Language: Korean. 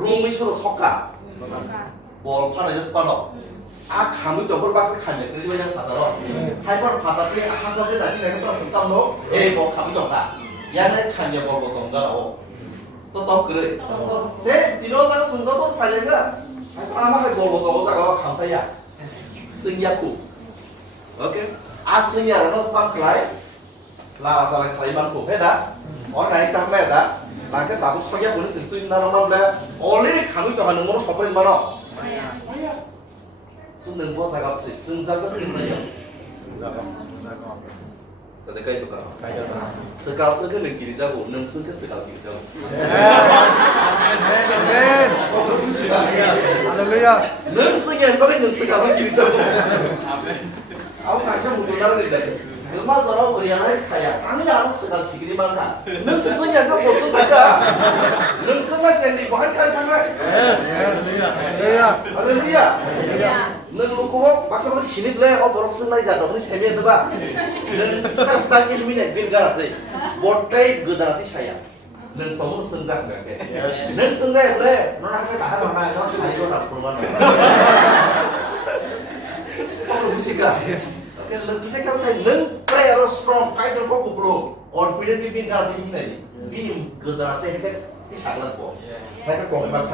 롱이 서로 속가 뭘 파는 스파노 아 감이 더블 박스 칸네 그리고 그냥 받아라 하이퍼 받았지 하서들 나중에 해서 쓴다노 에뭐 감이 더가 야네 칸네 뭐 동가라고 또 그래 세 비로자 순서도 팔려서 아마 할 뭐 동가가 감타야 승야쿠 오케이 아 승야는 스판 클라이 라라살라 클라이만 코페다 어나이 탐메다 나한테 나도 석야 보는 쓸도 있나 말래 얼레리 감이 더 하는 거는 셔버린 말어 아야 손는 뭐 사갑시 승사가 승나요 그러니까 이거 sekal sekali kiri jauh, neng sengke sekal kiri jauh. Amin. Haleluya. Neng sengke pakai neng sekal kiri jauh. Aku kasih mudah dari. Rumah orang berealis kaya, kami harus sekal kiri makan. Neng sengke kan bosan baca. Neng sengke sendi bahkan kan. Haleluya. Haleluya. Neng lukuok, maksa maksa sini beli, oh borok sengai jatuh, ini semi itu pak. Neng sastan ilmu ini bin garati, botai gudarati saya. Neng tamu senjak nggak? Neng senjak beli, nona kita harus mana, nona saya itu harus puluhan. Kamu musika. Oke, neng musika kan neng prayer strong, kayak kau kupro, confident bin garati ini, bin gudarati hebat, ini sangat kok. Mereka kau memang